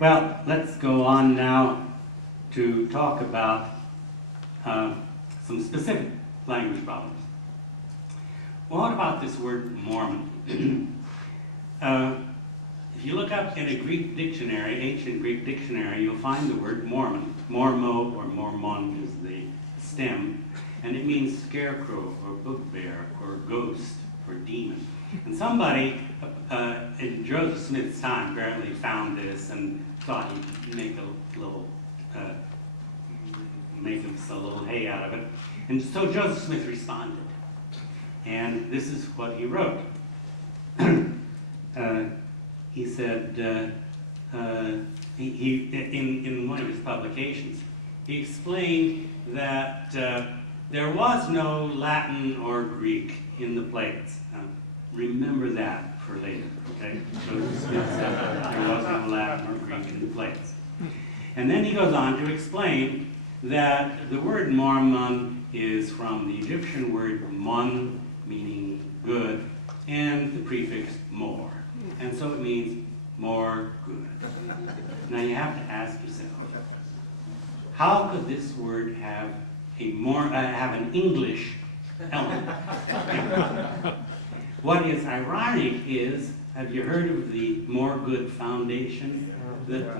Well, let's go on now to talk about some specific language problems. Well, what about this word Mormon? If you look up in a Greek dictionary, ancient Greek dictionary, you'll find the word Mormon. Mormo or Mormon is the stem, and it means scarecrow or bugbear or ghost or demon. And somebody in Joseph Smith's time apparently found this and thought he'd make a little, make a little hay out of it. And so Joseph Smith responded. And this is what he wrote. He said, in one of his publications, he explained that there was no Latin or Greek in the plates. Remember that for later, okay? Joseph Smith said there was no Latin or Greek in the plates. And then he goes on to explain that the word Mormon is from the Egyptian word mon, meaning good, and the prefix more. And so it means more good. Now you have to ask yourself, how could this word have have an English element? What is ironic is, have you heard of the More Good Foundation that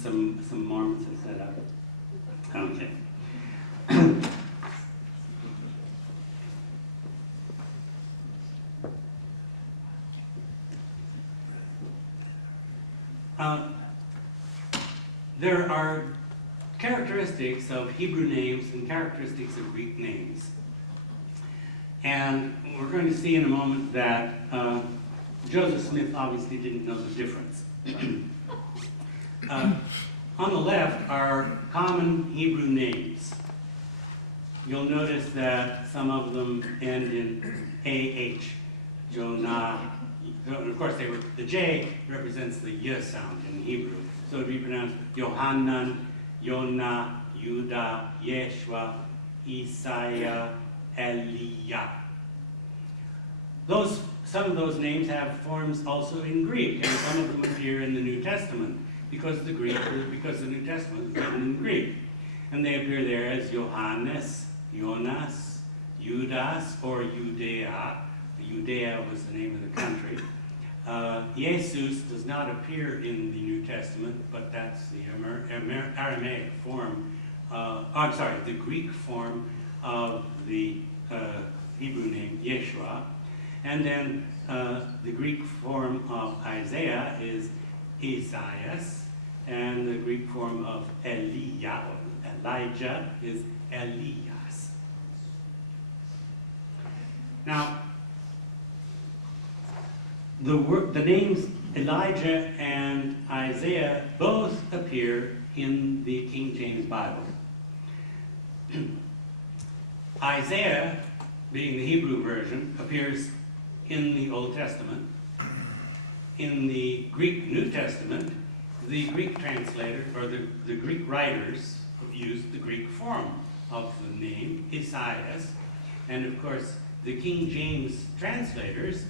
some Mormons have set up? Okay. There are characteristics of Hebrew names and characteristics of Greek names. And we're going to see in a moment that Joseph Smith obviously didn't know the difference. On the left are common Hebrew names. You'll notice that some of them end in AH, Jonah. Of course, the J represents the Y sound in Hebrew. So it would be pronounced Yohanan, Yonah, Yudah, Yeshua, Isaiah, Eliah. Some of those names have forms also in Greek, and some of them appear in the New Testament because the New Testament is written in Greek. And they appear there as Johannes, Jonas, Judas, or Judea. Judea was the name of the country. Jesus does not appear in the New Testament, but that's the Aramaic form, the Greek form of the Hebrew name Yeshua. And then the Greek form of Isaiah is Isaias, and the Greek form of Elijah is Elias. Now, the names Elijah and Isaiah both appear in the King James Bible. Isaiah, being the Hebrew version, appears in the Old Testament. In the Greek New Testament, the Greek translator, or the Greek writers, used the Greek form of the name, Isaias. And of course, the King James translators,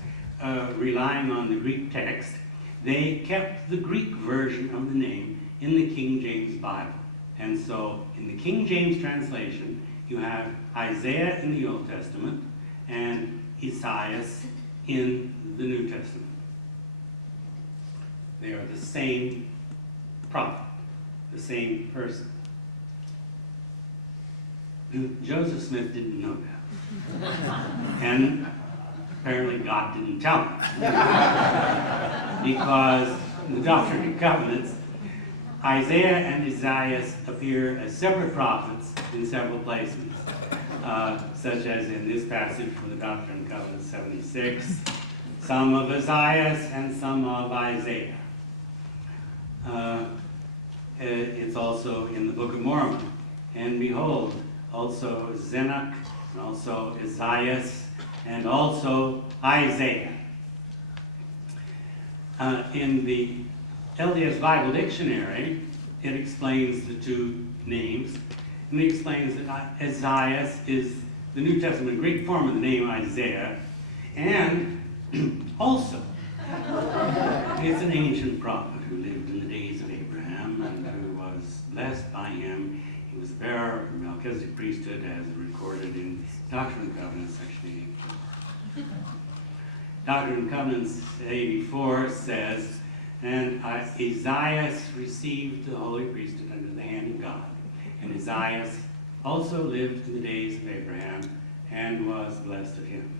relying on the Greek text, they kept the Greek version of the name in the King James Bible. And so, in the King James translation, you have Isaiah in the Old Testament and Isaias in the New Testament. They are the same prophet, the same person. Joseph Smith didn't know that. And apparently God didn't tell him. Because in the Doctrine and Covenants, Isaiah and Isaias appear as separate prophets in several places, such as in this passage from the Doctrine and Covenants 76, some of Isaias and some of Isaiah. It's also in the Book of Mormon. And behold, also Zenock, and also Isaias, and also Isaiah. In the LDS Bible Dictionary, it explains the two names, and it explains that Isaias is the New Testament Greek form of the name Isaiah, and also it's an ancient prophet who lived in the days of Abraham. He was a bearer of the Melchizedek priesthood as recorded in Doctrine and Covenants, section 84. Doctrine and Covenants 84 says, and Isaiah received the holy priesthood under the hand of God. And Isaiah also lived in the days of Abraham and was blessed of him.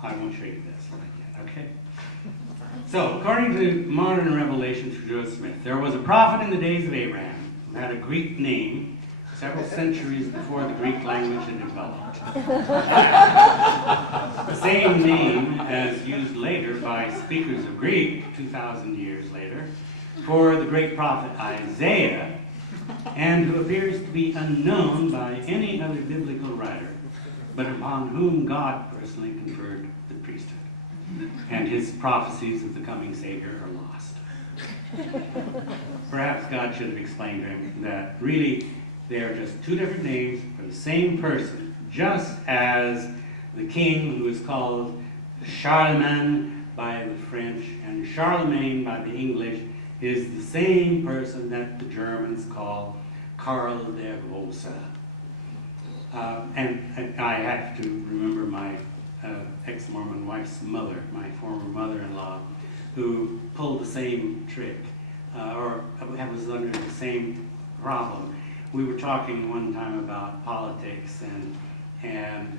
I won't show you this right yet, okay? So, according to modern revelation through Joseph Smith, there was a prophet in the days of Abraham who had a Greek name several centuries before the Greek language had developed. The same name as used later by speakers of Greek 2,000 years later for the great prophet Isaiah, and who appears to be unknown by any other biblical writer, but upon whom God personally conferred the priesthood. And his prophecies of the coming Savior are lost. Perhaps God should have explained to him that really they are just two different names for the same person, just as the king who is called Charlemagne by the French and Charlemagne by the English is the same person that the Germans call Karl der Große. And I have to remember my ex-Mormon wife's mother, my former mother-in-law, who pulled the same trick, or was under the same problem. We were talking one time about politics, and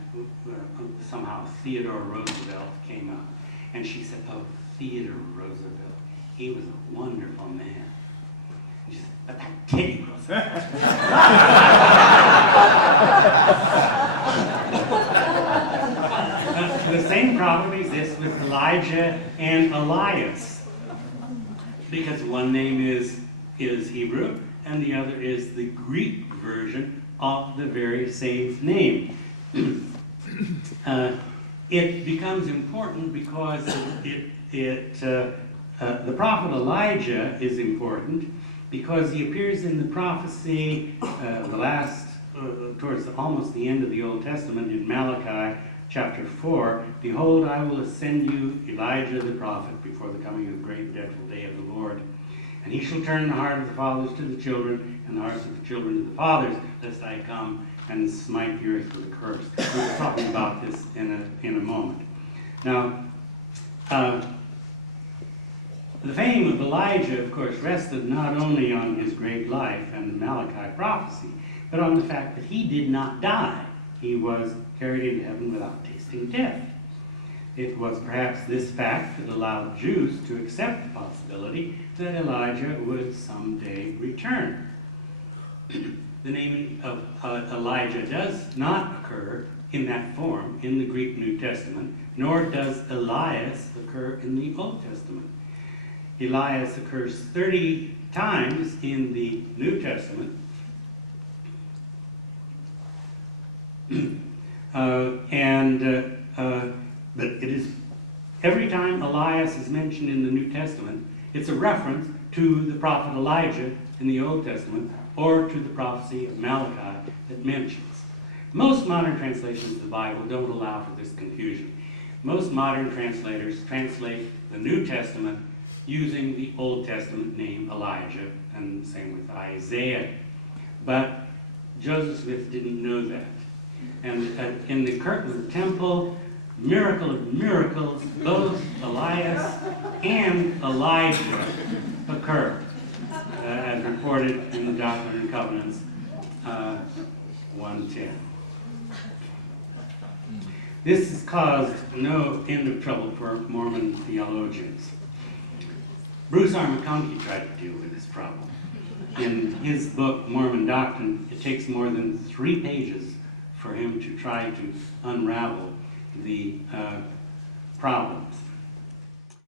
somehow Theodore Roosevelt came up. And she said, oh, Theodore Roosevelt, he was a wonderful man. And she said, but that Teddy Roosevelt. The same problem exists with Elijah and Elias, because one name is Hebrew and the other is the Greek version of the very same name. It becomes important because the prophet Elijah is important because he appears in the prophecy, towards almost the end of the Old Testament in Malachi chapter 4, behold, I will send you Elijah the prophet before the coming of the great and dreadful day of the Lord. And he shall turn the heart of the fathers to the children, and the hearts of the children to the fathers, lest I come and smite the earth with a curse. We'll be talking about this in a moment. Now, the fame of Elijah, of course, rested not only on his great life and the Malachi prophecy, but on the fact that he did not die. He was carried into heaven without tasting death. It was perhaps this fact that allowed Jews to accept the possibility that Elijah would someday return. The name of Elijah does not occur in that form in the Greek New Testament, nor does Elias occur in the Old Testament. Elias occurs 30 times in the New Testament, but it is every time Elias is mentioned in the New Testament, it's a reference to the prophet Elijah in the Old Testament or to the prophecy of Malachi that mentions. Most modern translations of the Bible don't allow for this confusion. Most modern translators translate the New Testament using the Old Testament name Elijah, and same with Isaiah. But Joseph Smith didn't know that. And in the curtain of the temple, miracle of miracles, both Elias and Elijah occur, as reported in the Doctrine and Covenants 1:10. This has caused no end of trouble for Mormon theologians. Bruce R. McConkie tried to deal with this problem. In his book, Mormon Doctrine, it takes more than 3 pages for him to try to unravel the problems.